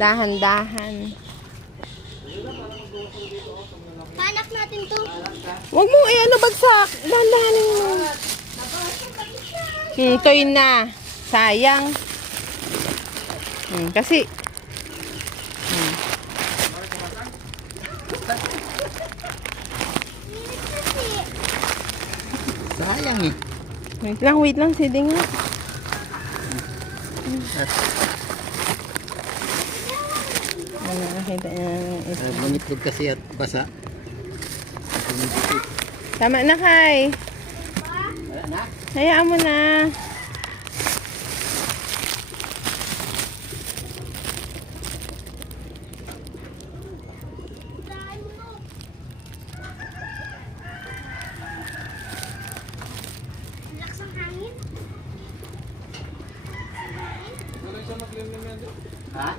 Dahan-dahan. Panak natin to. Huwag mo ano bagsak. Dahan-dahanin mo. Toy na. Sayang. Kasi. Sayang eh. Wait lang. Sige nga. Nakakita niya. Mangitlog kasi at basa. Tama na, Kai. Wala na. Hayaan mo na. Lakas ang hangin. Ha?